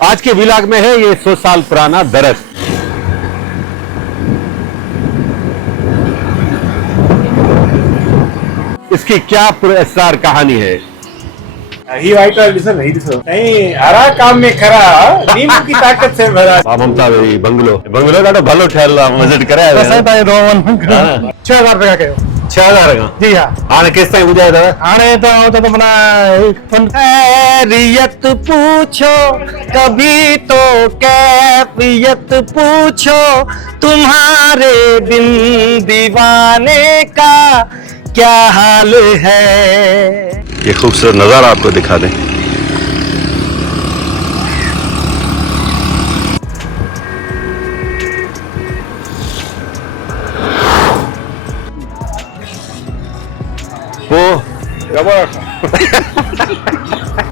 आज के व्लॉग में है ये 100 साल पुराना दरख्त। इसकी क्या पुरअसरार कहानी है। ही वाइट वाला ॾिसो नहीं ॾिसो नहीं हरा काम में खरा नींबू की ताकत से भरा। ममता भाई बंगलो ॾाढो भलो ठहियल आहे, विजिट कराए 6000 रुपया कयो। 6000 का जी हाँ हाणे केस ताईं ॿुधायो अथव? हाणे तो मना खैरियत पूछो कभी तो कैफियत पूछो तुम्हारे बिन दीवाने का क्या हाल है। ये खूबसूरत नजारा आपको दिखा दें।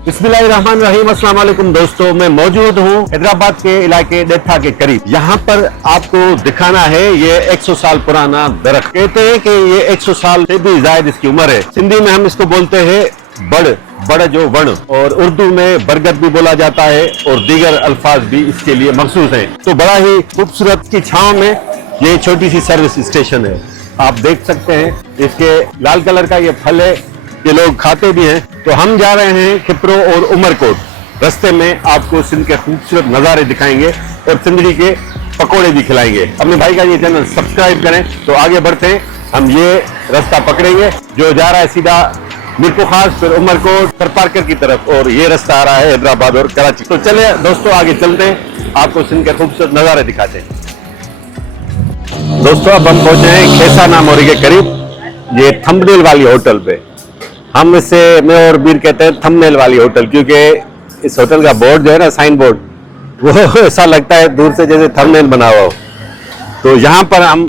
बिस्मिल्लाहिर्रहमानिर्रहीम। अस्सलाम वालेकुम दोस्तों, मैं मौजूद हूँ हैदराबाद के इलाके डेठा के करीब। यहाँ पर आपको दिखाना है ये 100 साल पुराना दरख्त। कहते हैं कि ये 100 साल से भी ज्यादा इसकी उम्र है। सिंधी में हम इसको बोलते हैं बड़ जो वण, और उर्दू में बरगद भी बोला जाता है और दीगर अल्फाज भी इसके लिए मखसूस हैं। तो बड़ा ही खूबसूरत की छांव में ये छोटी सी सर्विस स्टेशन है। आप देख सकते हैं इसके लाल कलर का ये फल है, ये लोग खाते भी हैं। तो हम जा रहे हैं खिपरो और उमरकोट। रास्ते में आपको सिंध के खूबसूरत नज़ारे दिखाएंगे और सिंधड़ी के पकोड़े भी खिलाएंगे। अपने भाई का ये चैनल सब्सक्राइब करें। तो आगे बढ़ते हैं, हम ये रास्ता पकड़ेंगे जो जा रहा है सीधा मीरपुर खास, फिर उमरकोट, फिर पार्कर की तरफ, और ये रास्ता आ रहा है हैदराबाद और कराची। तो चले दोस्तों आगे चलते हैं, आपको सिंध के खूबसूरत नज़ारे दिखाते हैं। दोस्तों अब हम पहुंचे हैं खेसाना मोरी के करीब, ये थंबनेल वाली होटल पे। हम इससे मैं और बीर कहते हैं थंबनेल वाली होटल, क्योंकि इस होटल का बोर्ड जो है ना, साइन बोर्ड, वो ऐसा लगता है दूर से जैसे थंबनेल बना हुआ हो। तो यहाँ पर हम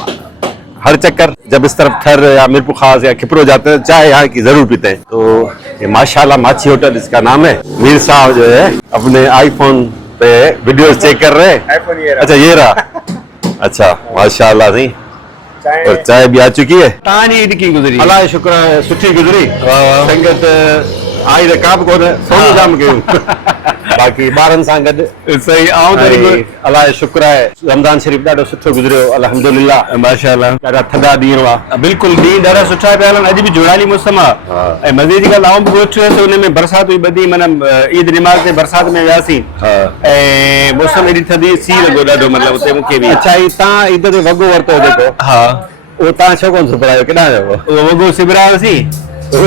हर चक्कर जब इस तरफ थर या मीरपुर खास या खिपरो जाते हैं, चाय यहाँ की जरूर पीते हैं। तो ये माशाल्लाह माछी होटल इसका नाम है। मीर साहब जो है अपने आईफोन पे वीडियोस चेक कर रहे हैं। अच्छा ये रहा, अच्छा माशाल्लाह। नहीं और चाय भी आ चुकी है। तानी ईद की गुजरी अल्लाह जो शुक्र है, सुठी गुजरी। संगत आई त का बि कोन, सोन जाम कयूं। बाक़ी ॿारनि सां गॾु सही अल्लाह जो शुक्र आहे, रमज़ान शरीफ़ ॾाढो सुठो गुज़रियो अल्हम्दुलिल्लाह माशाल्लाह। ॾाढा थधा ॾींहं हुआ। बिल्कुलु ॾींहं ॾाढा सुठा पिया हलनि। अॼु बि जुड़ाली मौसम आहे। ऐं मज़े जी ॻाल्हि आऊं बि ॻोठ हुयसि, हुन में बरसाति हुई ॿधी, माना ईद निमाज़ ते बरसाति में वियासीं ऐं मौसम एॾी थधी, सीउ लॻो ॾाढो, मतिलबु उते मूंखे बि। अच्छा ही तव्हां ईद ते वॻो वरितो जेको, हा उहो तव्हां छो कोन सिबरायो, केॾां वियो? उहो वॻो सिबरायोसीं, उहो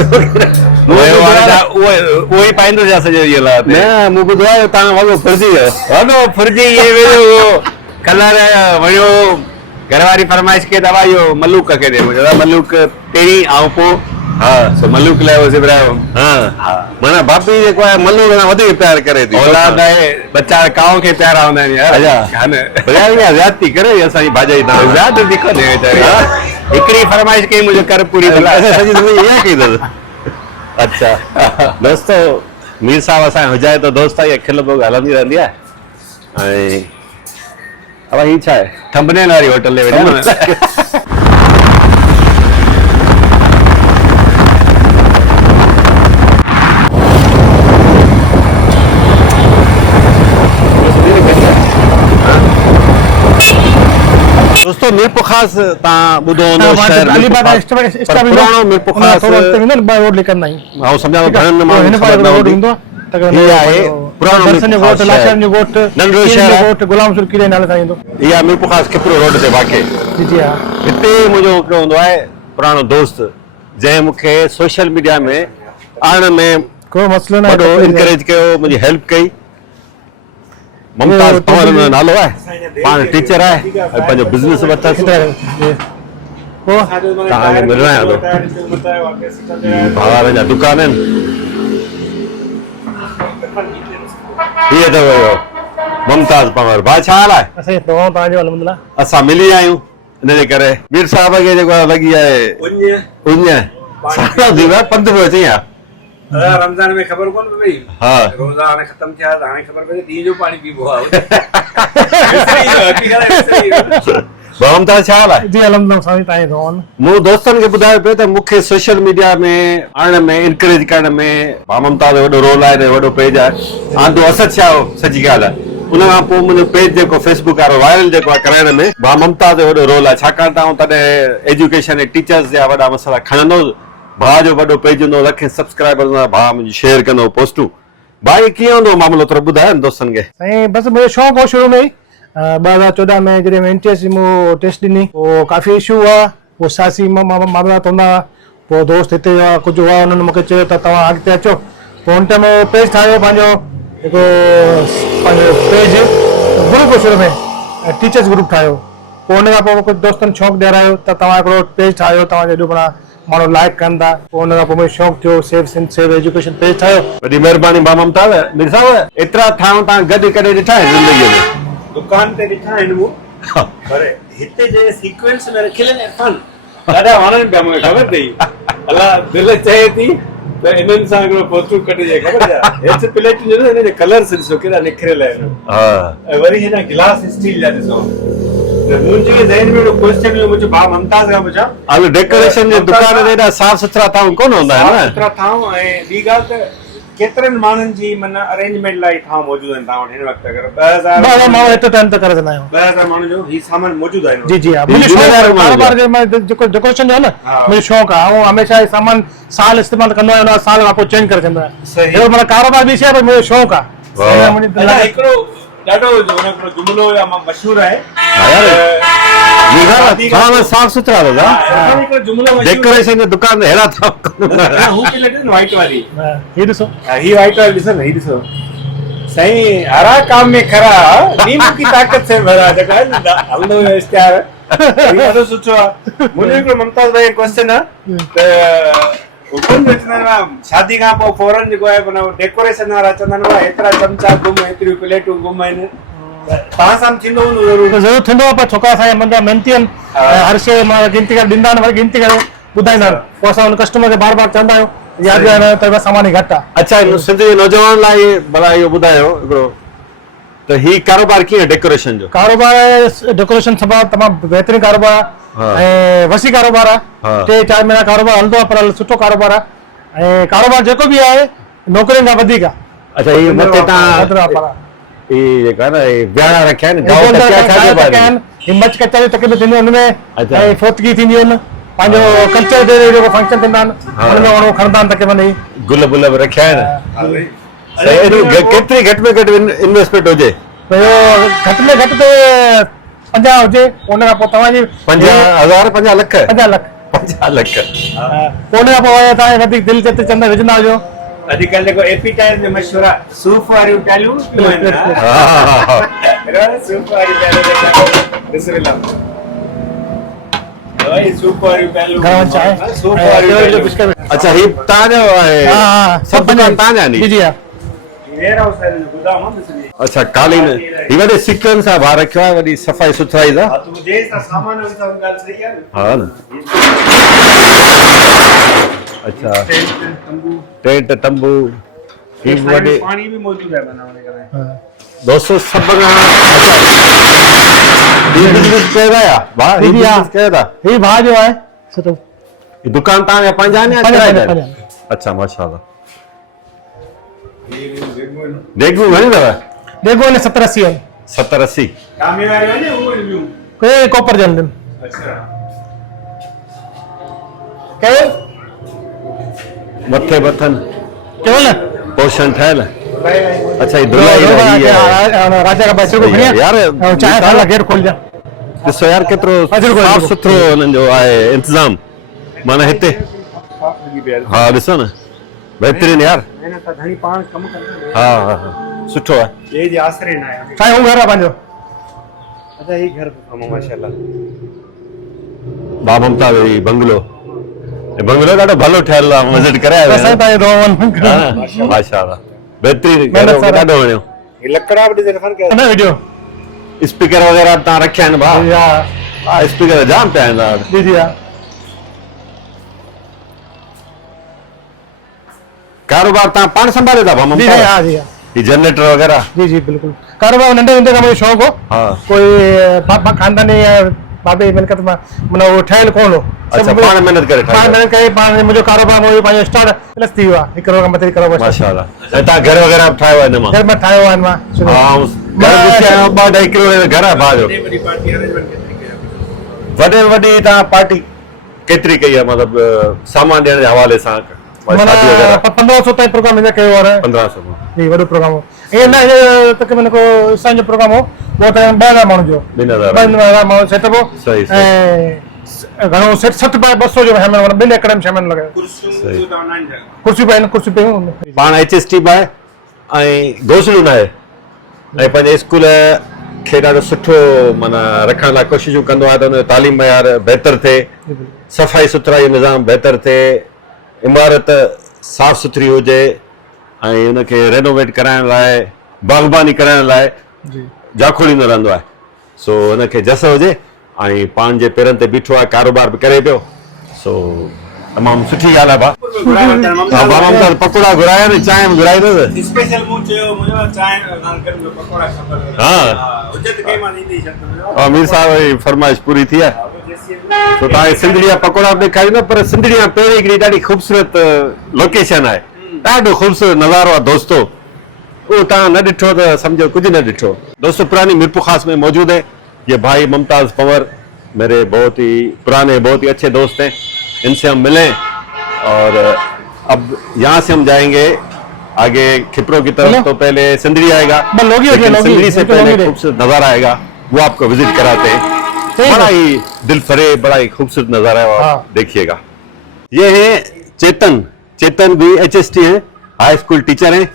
ई पाईंदोसीं सॼो इहो लाइ। न मूं ॿुधो आहे तव्हां वॻो फुरिजी वियो। वॻो फुरिजी इहे वेझो कलर वणियो, घरवारी फरमाइश कई दवा इहो मलूक खे ॾे। मुंहिंजो मलूक पहिरीं ऐं पोइ हा सो मलूक लाइ उहो सिबरायो। हाँ माना भाभी जेको आहे मलूक खां वधीक प्यार करे थी। औलाद आहे, बच्चा कांव खे प्यारा हूंदा आहिनि यार। अच्छा ज़्यादती करे असांजी भाॼाई तव्हां ज़्यादती कोन्हे वीचारी। हिकिड़ी फरमाइश कई मुंहिंजो कर पूरी भला। सॼी ज़िंदगी इहा कई अथसि। अच्छा दोस्तो, मीर साहब असांजो हुजाए तो दोस्त आहे, खिल पोइ हलंदी रहंदी आहे। ऐं अब ही छा आहे, थंबनेल वारी होटल ते वेठा। दोस्तों मीरपुर खास तव्हां ॿुधो हूंदो शहर पुराणो मीरपुर खास रोड लिखंदा आहियूं। ऐं सम्झा घणनि माण्हुनि इहा आहे पुराणो नंढो शहर गुलाम सुर कीड़े नाले सां ईंदो। इहा मीरपुर खास खिपरो रोड ते वाक़ई। जी हा, हिते मुंहिंजो हिकिड़ो हूंदो आहे पुराणो दोस्त, जंहिं मूंखे सोशल मीडिया में आणण में कोई मसलो न ॾाढो इनकरेज कयो, मुंहिंजी हेल्प कई। मुमताज पवार जो नालो आहे, पाण टीचर आहे ऐं पंहिंजो बिज़नेस वरितसि। तव्हांखे मिलणु आहियां थो, भाउरनि जा दुकान आहिनि। इहे अथव मुमताज पवार। भाउ छा हाल आहे? असां मिली विया आहियूं, इन जे करे मीर साहब खे जेको लॻी आहे उञ साल थी विया, पंधु पियो अची आहे। रमज़ान में खबर कोन पई। हाँ रोज़ा हाणे खत्म थिया त हाणे खबर पई ॾींहं जो पाणी पीबो आहे। भाउ मुमताज छा हाल आहे? जी अलहमदुलिल्लाह साईं तव्हां जी दुआउनि। मूं दोस्तनि खे ॿुधायो पियो त मूंखे सोशल मीडिया में आणण में इनकरेज करण में भाउ मुमताज जो वॾो रोल आहे, वॾो पेज आहे। आंदो असद छा हो, सची ॻाल्हि आहे। उन खां पोइ मुंहिंजो पेज जेको फेसबुक वारो वायरल जेको आहे कराइण में भाउ मुमताज जो वॾो रोल आहे, छाकाणि त आउं तॾहिं एजुकेशन ऐं टीचर्स जा वॾा मसइला खणंदो हुउसि। भाउ जो वॾो पेज हूंदो, लखे सब्सक्राइबर हूंदा, भाउ मुंहिंजी शेयर कंदो पोस्टूं। भाई कीअं हूंदो मामलो, थोरो ॿुधायो न दोस्तनि खे। साईं बसि मुंहिंजो शौक़ु हो शुरू में ई 2014 में जॾहिं मैं एंट्रेंस जी मूं टेस्ट ॾिनी, पोइ काफ़ी इशू हुआ, पोइ सियासी मामलात हूंदा हुआ, पोइ दोस्त हिते हुआ, कुझु हुआ, उन्हनि मूंखे चयो त तव्हां अॻिते अचो। पोइ हुन टाइम पेज ठाहियो पंहिंजो, हिकु पंहिंजो पेज ग्रुप शुरू में टीचर्स ग्रुप ठाहियो। पोइ हुन खां पोइ कुझु दोस्तनि शौक़ु ॾियारायो त तव्हां हिकिड़ो पेज ठाहियो, तव्हांजो एॾो बड़ा माण्हू लाइक कनि था। पोइ हुन खां पोइ मुंहिंजो शौक़ु थियो, save Sindh save education page ठाहियो। वॾी महिरबानी भाउ मुमताज। मिर्ज़ा साहब एतिरा ठाहियूं तव्हां गॾु कॾहिं ॾिठा आहिनि ज़िंदगीअ में? दुकान ते ॾिठा आहिनि मूं, पर हिते जे सीक्वेंस में रखियल आहिनि इरफान ॾाढा वणनि पिया मूंखे, ख़बर अथई। अलाह दिलि चए थी त इन्हनि सां हिकिड़ो फोटू कढिजे, ख़बर आहे। हेठि प्लेटूं जो हिन जे कलर्स ॾिसो केॾा निखरियल आहिनि। ऐं वरी हिन गिलास स्टील जा ॾिसो। त मुंहिंजे ज़हन में हिकिड़ो क्वेश्चन हुयो, मुंहिंजो भाउ मुमताज खां पुछां। हाल डेकोरेशन जे दुकान ते एॾा साफ़ सुथरा थाऊं कोन हूंदा आहिनि न? सुथरा थाऊं, ऐं ॿी ॻाल्हि त केतिरनि माण्हुनि जी माना अरेंजमेंट लाइ थाऊं मौजूदु आहिनि तव्हां वटि हिन वक़्तु? अगरि 2000 माण्हू एतिरो टाइम त करे सघंदा आहियूं। 2000 माण्हू जो ही सामान मौजूदु आहे। जी जी हा, मुंहिंजो शौक़ु आहे कारोबार जो, मां जेको डेकोरेशन जो आहे न, मुंहिंजो शौक़ु आहे। ऐं हमेशह ही सामान साल इस्तेमालु कंदो आहियां, साल खां पोइ चेंज करे छॾींदो आहियां। सही। हेॾो माना कारोबार बि शइ, पर मुंहिंजो शौक़ु आहे। वाह। मुंहिंजी दिलि आहे। हिकिड़ो ॾाढो हिकिड़ो जुमिलो या मशहूरु आहे। साफ़ सुथरा हिकिड़ो जुमिलो मशहूरु डेकोरेशन जे दुकान ते हेड़ा था हू प्लेट न वाइट वारी, ही ॾिसो, ही वाइट वाली ॾिसो न, ही ॾिसो साईं, हरा काम में खरा, नींबू की ताकत से भरा, जेको आहे न हलंदो हुयो इश्तिहार, ही ॾाढो सुठो आहे। मुंहिंजो हिकिड़ो मुमताज भाई क्वेश्चन आहे त हुकुम रचंदा आहिनि शादी खां पोइ फौरन जेको आहे माना डेकोरेशन वारा चवंदा आहिनि हेतिरा चमचा गुम, हेतिरियूं प्लेटूं गुम आहिनि। तव्हां सां थींदो हूंदो ज़रूरु? ज़रूरु थींदो आहे, पर छोकिरा असांजा मुंहिंजा महिनती आहिनि, हर शइ मां गिनती करे ॾींदा आहिनि, वरी गिनती करे ॿुधाईंदा आहिनि। पोइ असां हुन कस्टमर खे बार बार चवंदा आहियूं, यादि ॾियारायो त बसि सामान ई घटि आहे। अच्छा, सिंध जे नौजवान लाइ भला इहो ॿुधायो हिकिड़ो त ही कारोबार कीअं डेकोरेशन जो? कारोबार डेकोरेशन सभा तमामु बहितरीनु कारोबार आहे ऐं वसी कारोबार आहे। 3-4 महीना कारोबार हलंदो आहे, पर सुठो कारोबार आहे। ऐं कारोबार जेको बि आहे नौकरियुनि खां वधीक आहे। अच्छा, ही मथे तव्हां ही जेका आहे न विहाड़ा रखिया आहिनि, हिमच कचारियूं तकलीफ़ थींदियूं हुनमें, ऐं फोतगी थींदियूं आहिनि, पंहिंजो कल्चर जे जेको फंक्शन थींदा आहिनि हुनमें माण्हू खणंदा आहिनि तकलीफ़ ॾेई। गुल बुल बि रखिया आहिनि। केतिरी घटि में घटि इन्वेस्टमेंट हुजे? घटि में घटि त 50 हुजे, हुन खां पोइ तव्हांजी 50,000 50 लख 50 लख 50 लख। हुन खां पोइ तव्हांखे वधीक दिलि चेते चंद विझंदा हुजो। अॼुकल्ह जेको एपीटाइज़ जो मशहूरु आहे, सूफ वारियूं टाइलूं आहिनि। सूफ वारियूं टाइलूं बिस्मिल्लाह, सूफ वारियूं टाइलूं गरम चांहि, सूफ वारियूं टाइलूं। अच्छा, ही तव्हांजो आहे? सभु दुकान तव्हांजा नी? जी जी हा। वेयर हाउस आहे गोदाम आहे बिस्मिल्लाह। अच्छा, कालीन ही वॾे सीक्वेंस सां भाउ रखियो आहे, वॾी सफ़ाई सुथराई सां। हा, तूं जेस सामान विझा ॻाल्हि सही आहे न। हा न। अच्छा, टेंट तंबू ही वॾे पाणी भी मौजूद है बनाने का। दोस्तों सब बिजनेस कह रहा है वाह, ही बिजनेस कह रहा ही भाउ जो आहे सुठो। ये दुकान तां या पंहिंजा ने किराएदार? अच्छा, माशाल्लाह। देखो घणी अथव? देखो ने 70-80 है। 70-80 कामे वाले ने वो रिव्यू कोई कॉपर जंदन। अच्छा, के मथे बथन केवल पोषण ठहल। अच्छा, ये दुलाई दुलाई है राजा का बच्चे को खणिया यार, चाय खाला गेट खोल जा। ॾिसो यार केतिरो साफ़ सुथरो हुननि जो आहे इंतज़ाम, माना हिते। हा, ॾिसो न बहितरीन यार। धणी पाण कम करता हा हा हा, सुठो आहे। ये जे आसरे ना है। साईं हूं घर आहे पंहिंजो। अच्छा, ये घर तो माशाल्लाह बाबा मुमताज ही बंगलो, ये बंगलो ॾाढो भलो ठहियल आहे, विजिट करे आया साईं तव्हांजो रोवन आहियो। माशाल्लाह, बहितरीन घर ॾाढो वणियो। ये लकड़ा भी डिजाइन के ना वीडियो स्पीकर वग़ैरह तव्हां रखिया आहिनि भाउ? हा, स्पीकर जाम पिया आहिनि। जी जी हा। कारोबार तव्हां पाण संभालियो था भाउ? जी हा जी हा। ये जनरेटर वग़ैरह? जी जी बिल्कुल। कारोबार नंढे नंढे का मुझे शौक हो। हाँ। कोई खानदानी बाबे मिलकत में माना वो ठहियल कोन हो अच्छा, पाण महिनत करे ठाहियो। पाण महिनत करे पाण मुंहिंजो कारोबार मुंहिंजो पंहिंजो स्टार्ट प्लस थी वियो आहे 1 करोड़ खां मथे कारोबार माशाल्लाह। ऐं तव्हां घर वग़ैरह बि ठाहियो आहे हिन मां? घर में ठाहियो आहे मां हा, घर ॾिसी आहियां 2-2.5 करोड़ जो घर आहे भाउ जो। वॾी पार्टी अरेंजमेंट केतिरी कई वॾे में वॾी तव्हां पार्टी केतिरी कई आहे, मतिलबु सामान ॾियण जे हवाले सां? माना शादी वग़ैरह 1500 ताईं प्रोग्राम हिन कयो आहे 1500 में। जी वॾो प्रोग्राम हो ईअं न तक़रीबन को असांजो प्रोग्राम हो उहो त 2000 माण्हू जो 2000 माण्हू सेटअप हो सही, सही। ऐं घणो 60 बाय 200 जो हैमन 2 एकड़ में हैमन लॻायो कुर्सियूं तव्हां न आहिनि कुर्सियूं पे आहिनि कुर्सियूं पे आहिनि पाण HST बि आहे ऐं घोसलो न आहे ऐं पंहिंजे स्कूल खे ॾाढो सुठो माना रखण लाइ कोशिशूं कंदो आहे त हुनजो तालीम मयार बहितर थिए, सफ़ाई सुथराई जो निज़ाम बहितर थिए, इमारत साफ़ सुथरी हुजे ऐं हुनखे रेनोवेट कराइण लाइ बाग़बानी कराइण लाइ जाखोड़ींदो रहंदो आहे। सो हुनखे जस हुजे ऐं पाण जे पेरनि ते बीठो आहे, कारोबार बि करे पियो। सो तमामु सुठी ॻाल्हि आहे भाउ। हा, बाबा ममताज़ पकोड़ा घुराया न, चांहि बि घुराईंदुसि। स्पेशल मूं चयो मुंहिंजो चांहि नानकनि में पकोड़ा खपनि। हा। हुजत कई मां ॾींदी छॾंदुमि। और मीर साहब जी फरमाइश पूरी थी आहे। तो तव्हांखे सिंधड़ी जा पकोड़ा बि ॾेखारींदो, पर सिंधड़ी खां पहिरीं हिकिड़ी ॾाढी ख़ूबसूरत लोकेशन आहे, ॾाढो ख़ूबसूरत नज़ारो आहे दोस्तो, उहो तव्हां न ॾिठो त सम्झो कुझु न ॾिठो। दोस्तों पुरानी मीरपुर खास में मौजूद है ये भाई मुमताज़ पंवर, मेरे बहुत ही पुराने बहुत ही अच्छे दोस्त हैं, इनसे हम मिले और अब यहाँ से हम जाएंगे आगे खिपरो की तरफ। तो पहले सिंधड़ी आएगा, लेकिन सिंधड़ी से पहले खूबसूरत नज़ारा आएगा, वो आपको विजिट कराते हैं। बड़ा ही दिल फरेब, बड़ा ही खूबसूरत नज़ारा है, आप देखिएगा। ये है चेतन। चेतन भी HST हैं, हाई स्कूल टीचर हैं,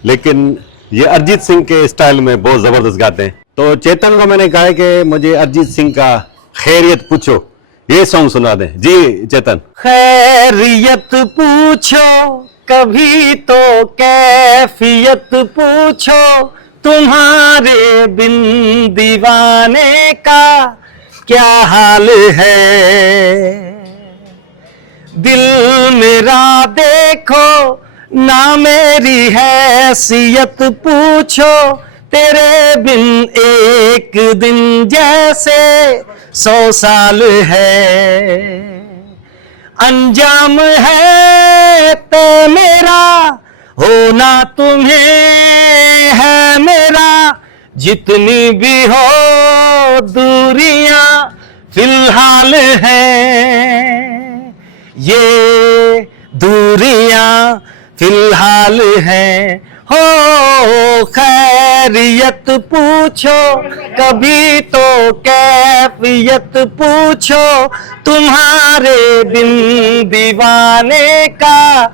लेकिन ये अरिजीत सिंह के स्टाइल में बहुत जबरदस्त गाते हैं। तो चेतन को मैंने कहा है कि मुझे अरिजीत सिंह का खैरियत पूछो, ये सॉन्ग सुना दें। जी चेतन। खैरियत पूछो कभी तो कैफियत पूछो, तुम्हारे बिन दीवाने का क्या हाल है। दिल मेरा देखो ना मेरी हैसियत पूछो, तेरे बिन एक दिन जैसे 100 साल है। अंजाम है ते मेरा होना तुम्हें है मेरा, जितनी भी हो दूरियां फिलहाल हैं, ये दूरियां फिलहाल हैं। हो खैरियत पूछो कभी तो कैफियत पूछो, तुम्हारे बिन दीवाने का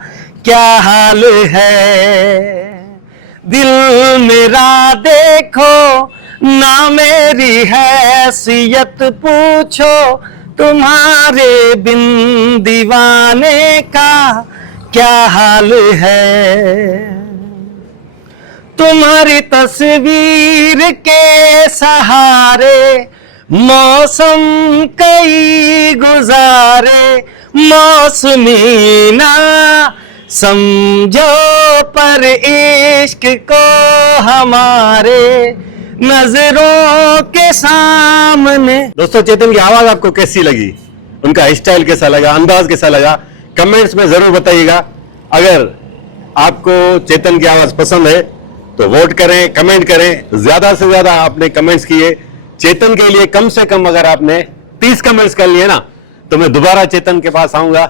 क्या हाल है। दिल मेरा देखो ना मेरी हैसियत पूछो, तुम्हारे बिन दीवाने का क्या हाल है। तुम्हारी तस्वीर के सहारे मौसम कई गुजारे, मौसमी ना समझो पर इश्क को हमारे नजरों के सामने। दोस्तों चेतन की आवाज आपको कैसी लगी, उनका स्टाइल कैसा लगा, अंदाज कैसा लगा, कमेंट्स में जरूर बताइएगा। अगर आपको चेतन की आवाज पसंद है तो वोट करें, कमेंट करें, ज्यादा से ज्यादा आपने कमेंट्स किए चेतन के लिए, कम से कम अगर आपने 30 कमेंट्स कर लिए ना तो मैं दोबारा चेतन के पास आऊंगा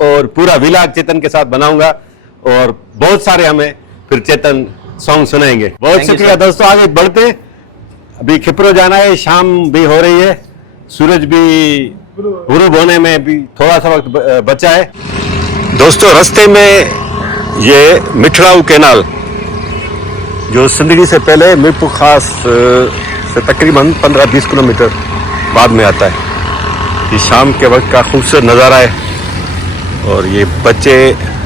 और पूरा विलाग चेतन के साथ बनाऊंगा और बहुत सारे हमें फिर चेतन सॉन्ग सुनाएंगे। बहुत शुक्रिया दोस्तों। आगे बढ़ते, अभी खिपरो जाना है, शाम भी हो रही है, सूरज भी गुरूब होने में भी थोड़ा सा वक्त बचा है। दोस्तों रास्ते में ये मिठड़ाऊ कैनाल जो सिंदगी से पहले मीरपुर खास से तकरीबन 15-20 किलोमीटर बाद में आता है। ये शाम के वक्त का खूबसूरत नज़ारा है और ये बच्चे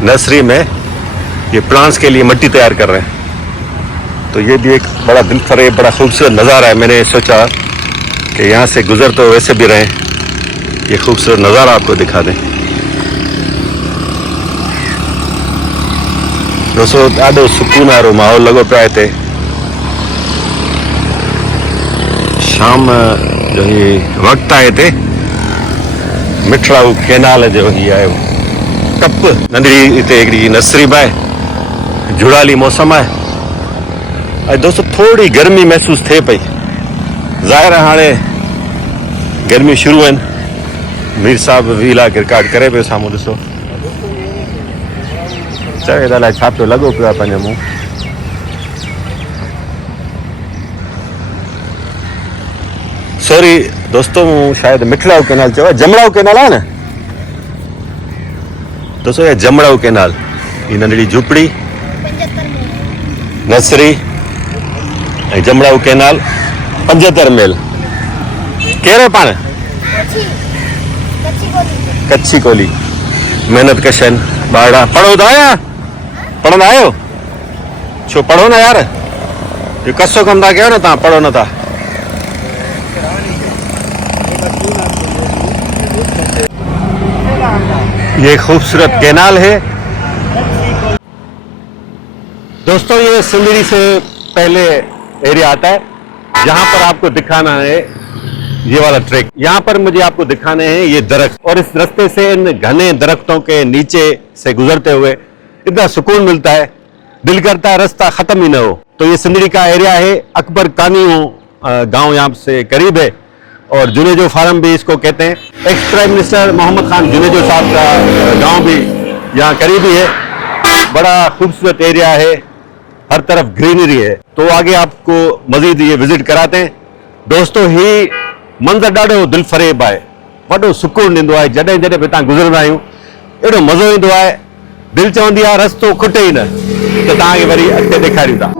नर्सरी में ये प्लांट्स के लिए मिट्टी तैयार कर रहे हैं। तो ये भी एक बड़ा दिल फरेब, बड़ा खूबसूरत नज़ारा है। मैंने सोचा कि यहाँ से गुजर तो वैसे भी रहें, ये खूबसूरत नज़ारा आपको दिखा दें। दोस्तों ॾाढो सुकून वारो माहौल लॻो पियो आहे हिते। शाम जो ही वक्त आए थे मिठड़ाऊ केनाल जो ही आहे टप नंढड़ी हिते हिकिड़ी नर्सरी बि आहे जुड़ाली मौसम आहे ऐं दोस्तों थोड़ी गर्मी महसूस थिए पई ज़ाहिर आहे हाणे गर्मी शुरू आहिनि मीर साहब व्हीलाक रिकॉर्ड करे पियो साम्हूं ॾिसो चवे त अलाए छा पियो लॻो पियो आहे पंहिंजे मुंहुं सॉरी दोस्तों शायद मिठड़ाऊ केनाल चयो जमड़ाऊ केनाल आहे न दोस्तों ये जमड़ाऊ केनाल ये नंढड़ी झूपड़ी नर्सरी ऐं जमड़ाऊ केनाल 75 मील कहिड़ो पाण कच्छी कोली मेहनत कशन ॿारड़ा पढ़ो था या पढ़ंदा आहियो छो पढ़ो ना यार इहो कस्सो कमु था कयो न तव्हां पढ़ो नथा ये खूबसूरत कैनाल है दोस्तों ये सिंदड़ी से पहले एरिया आता है यहाँ पर आपको दिखाना है ये वाला ट्रैक यहाँ पर मुझे आपको दिखाने हैं ये दरख्त और इस रास्ते से इन घने दरख्तों के नीचे से गुजरते हुए इतना सुकून मिलता है दिल करता है रास्ता खत्म ही ना हो तो ये सिंदड़ी का एरिया है अकबर कानियों गांव यहाँ से करीब है और जुनेजो फार्म भी इसको कहते हैं ex prime minister Mohammad Khan Junejo साहब का गांव भी यहाँ करीब ही है बड़ा खूबसूरत एरिया है हर तरफ ग्रीनरी है तो आगे आपको मजीद ये विजिट कराते हैं दोस्तों ही मंज़र ॾाढो दिल फरेब आहे वॾो सुकून ॾींदो आहे जॾहिं जॾहिं बि तव्हां गुज़रंदा आहियूं एॾो मज़ो ईंदो आहे दिलि चवंदी आहे रस्तो खुटे ई न त तव्हांखे वरी अॻिते ॾेखारियूं था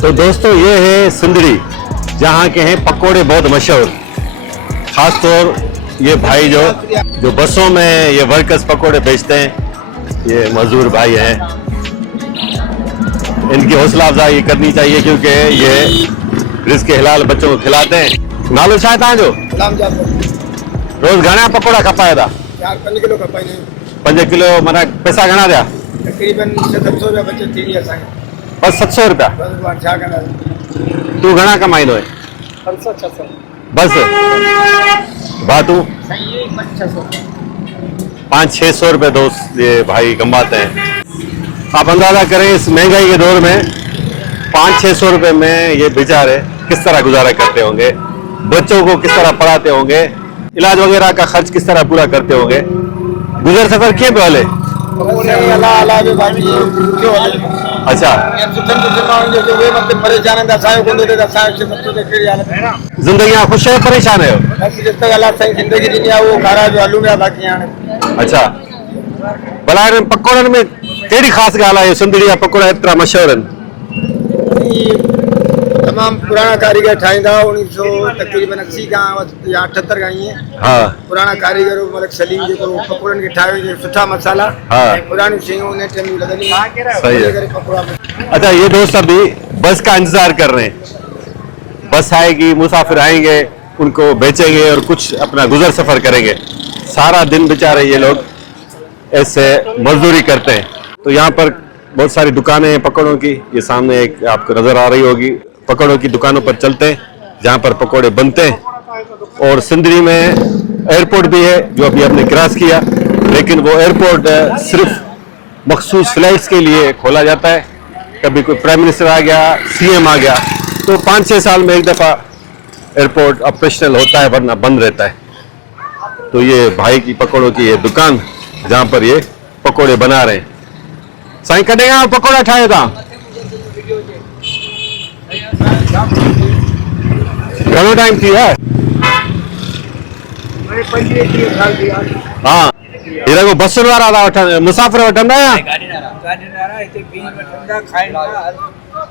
तो दोस्तों ये है सिंदड़ी जहाँ के हैं पकोड़े बहुत मशहूर खासतौर ये भाई जो बसों में ये वर्कर्स पकोड़े बेचते हैं ये मजदूर भाई हैं इनकी हौसला अफजाई करनी चाहिए क्योंकि ये रिज़्क़ हलाल बच्चों को खिलाते हैं नालो छा आहे तव्हांजो रोज़ घणा पकोड़ा खपाए था 5 किलो खपाइनि 5 किलो माना पैसा घणा थिया तकरीबन 700 रुपया बचत थी असांखे बस 700 रुपया बस पाण छा कंदासीं तू घणा कमाईंदो आहे 500 600 बस बा तू 500-600 रुपए दोस्त ये भाई कमाते हैं आप अंदाजा करें इस महंगाई के दौर में 500-600 रुपए में ये बेचारे किस तरह गुजारा करते होंगे बच्चों को किस तरह पढ़ाते होंगे इलाज वगैरह का खर्च किस तरह पूरा करते होंगे गुजर सफर क्यों पे हले अल्लाह अल्लाह जो बाकी क्यों अच्छा परेशान है असांजो कोन थो असांजो कहिड़ी हालत जिंदगी में खुश है परेशान है बस जेसि तक अलाह साईं ज़िंदगी ॾिनी आहे उहो खारा जो हलूं पिया बाक़ी हाणे अच्छा भला हिन पकोड़नि में कहिड़ी ख़ासि ॻाल्हि आहे सिंधड़ी जा पकोड़ा एतिरा मशहूर आहिनि तमामु पुराणा कारीगर ठाहींदा 1900 तकरीबन 80 खां या 78 खां ईअं हा पुराणा कारीगर मलिक सलीम जेको पकोड़नि खे ठाहियो सुठा मसाला हा पुरानी शयूं उन टाइम लॻंदी सही है। पकोड़ा अच्छा ये दोस्त अभी बस का इंतजार कर रहे हैं बस आएगी मुसाफिर आएंगे उनको बेचेंगे और कुछ अपना गुजर सफर करेंगे। सारा दिन बेचारे ये लोग ऐसे मजदूरी करते हैं। तो यहाँ पर बहुत सारी दुकानें हैं पकौड़ों की। ये सामने एक आपको नजर आ रही होगी, पकौड़ों की दुकानों पर चलते हैं जहाँ पर पकौड़े बनते हैं। और सिंदरी में एयरपोर्ट भी है जो अभी हमने क्रॉस किया, लेकिन वो एयरपोर्ट सिर्फ मखसूस फ्लाइट्स के लिए खोला जाता है। कभी कोई प्राइम मिनिस्टर आ गया, सीएम आ गया, तो 5-6 साल में एक दफ़ा एयरपोर्ट ऑपरेशनल होता है, वरना बंद रहता है। तो ये भाई की पकौड़ों की ये दुकान जहाँ पर ये पकौड़े बना रहे हैं। साईं कॾहिं पकौड़ा ठाहे था? घणो टाइम थी है? हाँ, ये को बस वारा था वठण, मुसाफ़िर वठंदा या?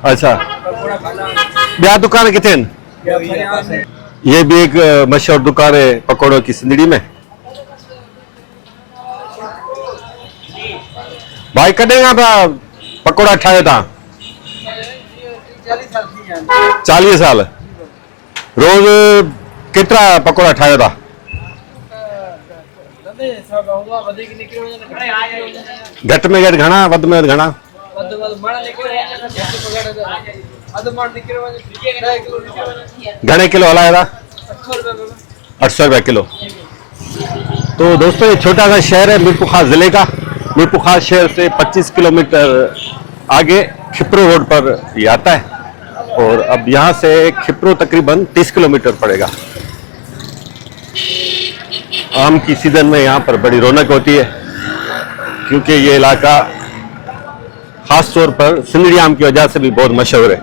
अच्छा, ॿिया दुकान किथे आहिनि? ये भी एक मशहूर दुकान है पकौड़ों की सिंदड़ी में। भाई कॾहिं खां पकौड़ा ठाहियो था? 40 साल। रोज केतिरा पकौड़ा ठाहियो था? घटि में घटि घणा, वधि में वधि घणा? घणे किलो हलाया था? 800 रुपया किलो। तो दोस्तों, ये छोटा सा शहर है मीरपुर जिले का। मीरपुर शहर से 25 किलोमीटर आगे खिप्रो रोड पर ये आता है, और अब यहाँ से खिप्रो तकरीबन 30 किलोमीटर पड़ेगा। आम की सीजन में यहाँ पर बड़ी रौनक होती है, क्योंकि ये इलाका खास तौर पर सिंदड़ी आम की वजह से भी बहुत मशहूर है।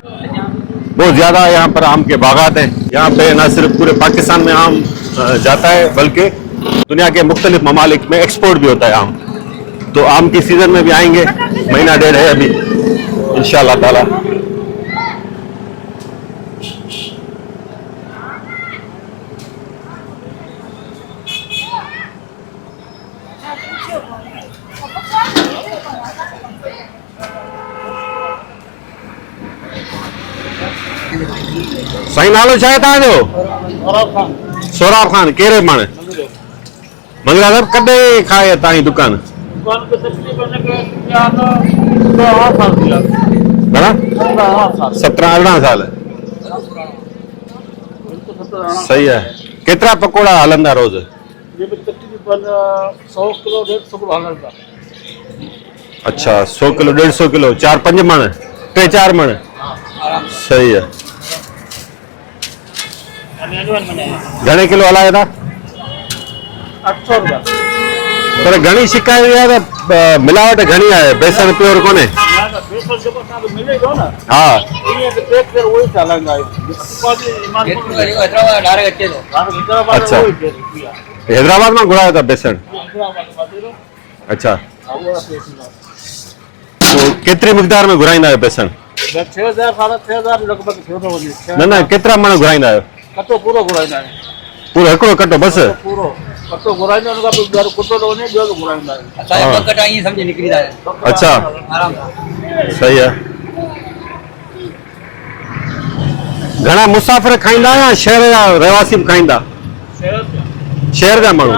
बहुत ज़्यादा यहाँ पर आम के बागात हैं। यहाँ पे न सिर्फ पूरे पाकिस्तान में आम जाता है, बल्कि दुनिया के मुख्तलिफ ममालिक में एक्सपोर्ट भी होता है आम। तो आम की सीजन में भी आएंगे, महीना डेढ़ है अभी इंशाअल्लाह ताला। साईं नालो छा आहे तव्हांजो? सोराब खान। कहिड़े माण्हू? मंगला साहब। कॾहिं खाए तव्हांजी दुकान? घणा? 17-18 साल। सही है। केतिरा पकोड़ा हलंदा रोज़? 100 किलो 150 किलो हलंदा। अच्छा, 100 किलो 150 किलो, 4-5 मण, 3-4 मण। सही है। घणे किलो हलाया था? 800 रुपया। पर घणी शिकायत आहे त मिलावट घणी आहे, बेसन प्योर कोन्हे। हाँ, अच्छा, हैदराबाद में घुराया था बेसन? अच्छा, तो केतिरी मिक़दार में घुराईंदा आहियो बेसन? 6000 6500 लॻभॻि थियो थो वञे। न केतिरा मण घुराईंदा आहियो? कटो पूरो घुराईंदा आहियूं। पूरो हिकिड़ो कटो बस? पूरो कटो घुराईंदा आहियूं, उनखां पोइ ॿीहर कुतो थो वञे, ॿियो घुराईंदा आहियूं। ॿ कटा ईअं सम्झ निकिरींदा आहिनि अच्छा, आराम सां। सही है। घणा मुसाफ़िर खाईंदा या शहर जा रहवासी बि खाईंदा? शहर जा माण्हू।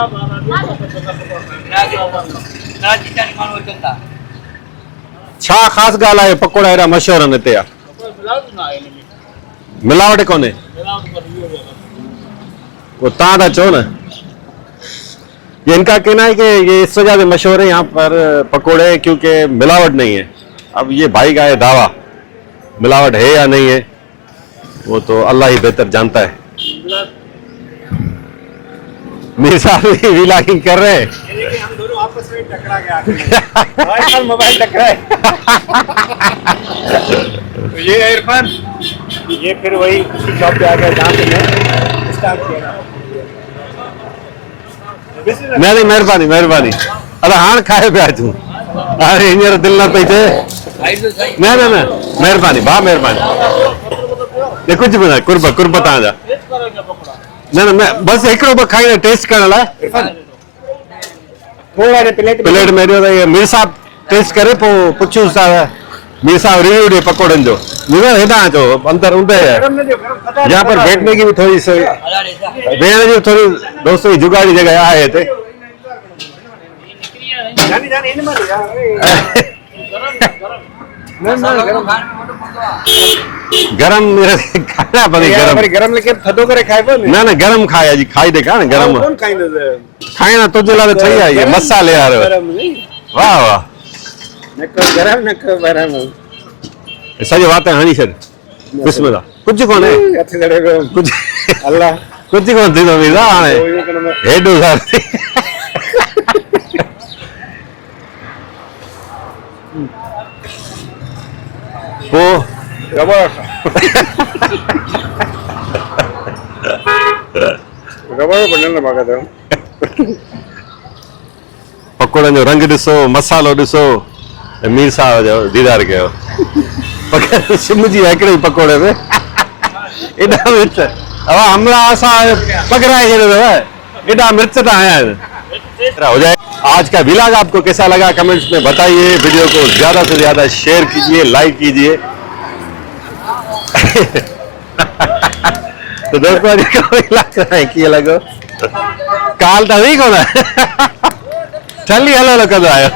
छा ख़ासि ॻाल्हि आहे पकोड़ा एॾा मशहूर आहिनि हिते? मिलावट कोन्हे? वो तव्हां था चओ न। ये इनका कहना है कि ये इस वजह से मशहूर है यहाँ पर पकोड़े, क्योंकि मिलावट नहीं है। अब ये भाई का है दावा, मिलावट है या नहीं है वो तो अल्लाह ही बेहतर जानता है। मेरे साथ भी व्लॉगिंग कर रहे हैं। हम दोनों आपस में टकरा गया। मोबाइल टकराए। तो ये इरफान, ये फिर वही शॉप पे आ गया जहाँ पे मैं स्टार्ट किया। नहीं, मेहरबानी मेहरबानी। अरे हाण खाए पिया तूं? अरे हींअर दिलि न पई थिए। न न न, मेहरबानी भाउ, मेहरबानी। कुछ भी न, कुर्ब कुर्ब तव्हांजा। न न, मैं बसि हिकिड़ो ॿ खाईंदा टेस्ट करण लाइ। थोड़ा प्लेट में ॾियो त ये मीर साहब टेस्ट करे पोइ पुछूंसि था मीर साहब रिव्यू दे पकोड़न जो मीर हेडा जो अंदर उंदे यहाँ पर बैठने की भी थोड़ी सी वेहण जी थोड़ी दोस्तों की जुगाड़ी जगह आहे हिते जानी जानी इन में यार गरम खाना पड़े गरम गरम लेके थदो करे खाए पर ना ना गरम खाए अजी खाई दे का ना गरम कौन खाइंदो खाए ना तुझे लारे सही है ये मसाले यार गरम नहीं वाह वाह नको गरम नको गरम सही बात है हनी सर बिस्मिल्लाह कुछ कौन है अच्छे जड़े को कुछ अल्लाह कुछ कौन थी तो मीरा आने हेडो सर वो रबर बनने लगा था पकोड़न जो रंग ॾिसो मसालो ॾिसो मीर साहब जो दीदार कयो सिम जी हिकिड़े पकोड़े में एॾा मिर्च अब हमला असां पकड़ाए छॾियो अथव एॾा मिर्च त आया आहिनि हो जाए आज का व्लॉग आपको कैसा लगा कमेंट्स में बताइए वीडियो को ज्यादा से ज्यादा शेयर कीजिए लाइक कीजिए तो दोस्तों लग रहा है कि लगो काल तो नहीं कोना चली हलो हलो कदो आयो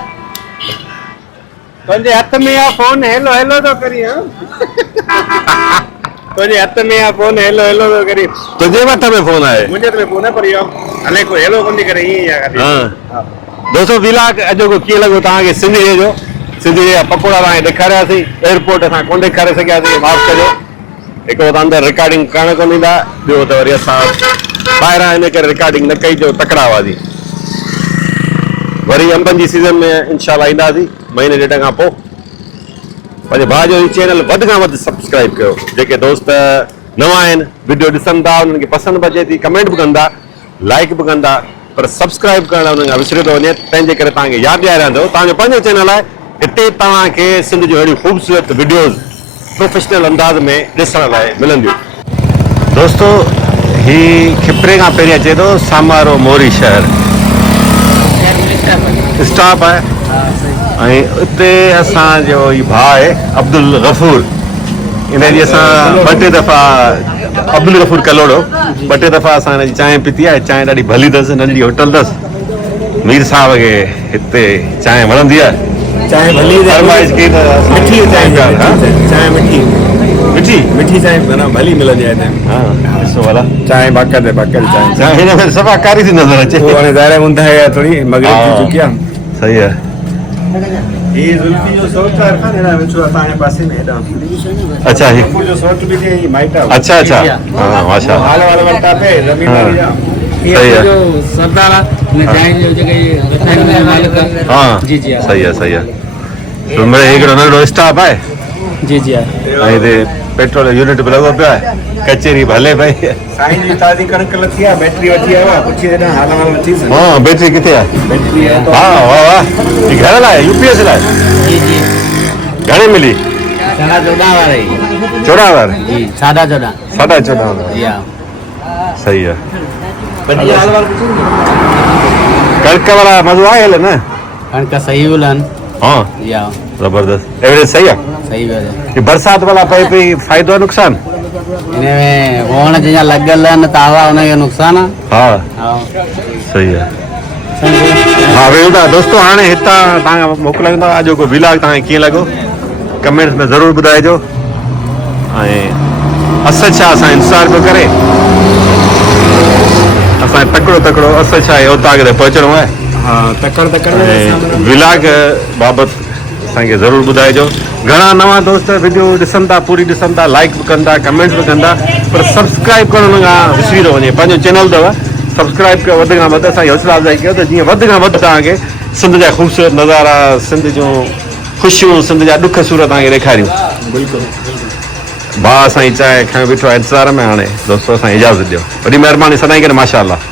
तुझे हथ में आ फोन हेलो हेलो तो करी हां तुझे हथ में आ फोन हेलो हेलो तो करी तुझे मत में फोन आए मुझे तो फोन है पर यो हले को हेलो कोन करे ही या हां दोस्तों व्लॉग अजो को की लगो ता के सिंधी जो सिंधी पकोड़ा ता दिखारियासी एयरपोर्ट असा कोन दिखारे सकियासी माफ कजो एक अंदर रिकॉर्डिंग करण को नींदा बियो तो वरी असा बाहर इन के रिकॉर्डिंग न कई जो तकड़ा वादी वरी अंबन जी सीजन में इंशाल्लाह इंदासी महीने डेढ़ का पो पंहिंजे भाउ जो चैनल वध खां वध सब्सक्राइब कयो जेके दोस्त नवां आहिनि वीडियो ॾिसनि था उन्हनि खे पसंदि बि अचे थी कमेंट बि कंदा लाइक बि कंदा पर सब्सक्राइब करण उन्हनि खां विसरे थो वञे तंहिंजे करे तव्हांखे यादि ॾियारियां तव्हांजो पंहिंजो चैनल आहे हिते तव्हांखे सिंध जूं अहिड़ियूं ख़ूबसूरत वीडियोज़ प्रोफेशनल अंदाज़ में ॾिसण लाइ मिलंदियूं दोस्तों ही खिपरे खां पहिरीं अचे थो सामारो मोरी शहर स्टॉप आहे ऐं उते असांजो ई भाउ आहे अब्दुल गफूर इन जी असां ॿ टे दफ़ा अब्दुल गफूर कलोड़ो ॿ टे दफ़ा असां हिन जी चांहि पीती आहे चांहि ॾाढी भली अथसि नंढी होटल अथसि मीर साहब खे हिते चांहि वणंदी आहे चाय भली फरमाइश की त मिठी चाय चाय मिठी मिठी मिठी चाय बना भली मिलंदी आहे हा ॾिसो भला चाय बाक़ाइदे बाक़ाइदे चाय चांहि हिन में सफ़ा कारी थी नज़र अचे वो हाणे ज़ाहिर हूंदा है थोड़ी मगरिब थी चुकी आहे सही आहे ये जुल्फी जो सोच है ना हेड़ा विचो असांजे पासे में हेड़ा अच्छा ही वो जो सोच भी थे माइटा अच्छा अच्छा हाँ माशा हाल वाल वरता पे जमीन जा सही है जो सरदार ने जाए जो जगह रतन मालिक हाँ जी जी सही है सही है तो मेरे हिकिड़ो नंढो स्टाफ आहे जी जी ऐं हिते पेट्रोल यूनिट बि लॻो पियो आहे कचेरी बि हले पई साईं जी ताज़ी कणक लथी आहे बैटरी वठी आयो आहे पुछी हेॾा हाल वाल वठी हाँ बैटरी किथे आहे बैटरी है तो हाँ वाह वाह ही घर लाइ यूपीएस लाइ जी जी घणे मिली 14 वाले 14 हज़ार जी 14.5 14.5 या सही है बढ़िया हाल वाल कणक वाला मज़ो आहे हले न कणक सही उलन हाँ या ज़बरदस्त एवरेज सही आहे सही है कि बरसात वाला पई पई फ़ाइदो आहे नुक़सान इनमें वण जहाँ लगल है तावा उनके नुकसान है हाँ हाँ सही आहे हाँ वेल था दोस्तों हाणे हितां तव्हांखे मोकिलियूं था अॼु को व्लॉग तव्हांखे कीअं लॻो कमेंट्स में ज़रूरु ॿुधाइजो ऐं असद छा असां इंतज़ार पियो करे असां तकिड़ो असद छा आहे उतां ते पहुचणो आहे हाँ तकड़ ऐं व्लॉग बाबति असांखे ज़रूरु ॿुधाइजो घणा नवां दोस्त वीडियो ॾिसनि था पूरी ॾिसनि था लाइक बि कनि था कमेंट्स बि कनि था पर सब्सक्राइब करण खां विसरी थो वञे पंहिंजो चैनल अथव सब्सक्राइब कयो वधि खां वधि असांजी हौसला अफ़ज़ाई कयो त जीअं वधि खां वधि तव्हांखे सिंध जा ख़ूबसूरत नज़ारा सिंध जूं ख़ुशियूं सिंध जा ॾुख सूर तव्हांखे ॾेखारियूं बिल्कुलु भाउ असांजी चांहि खाइण बीठो आहे इंतज़ार में हाणे दोस्तो असांखे इजाज़त ॾियो वॾी महिरबानी सदाईं करे माशा अल्लाह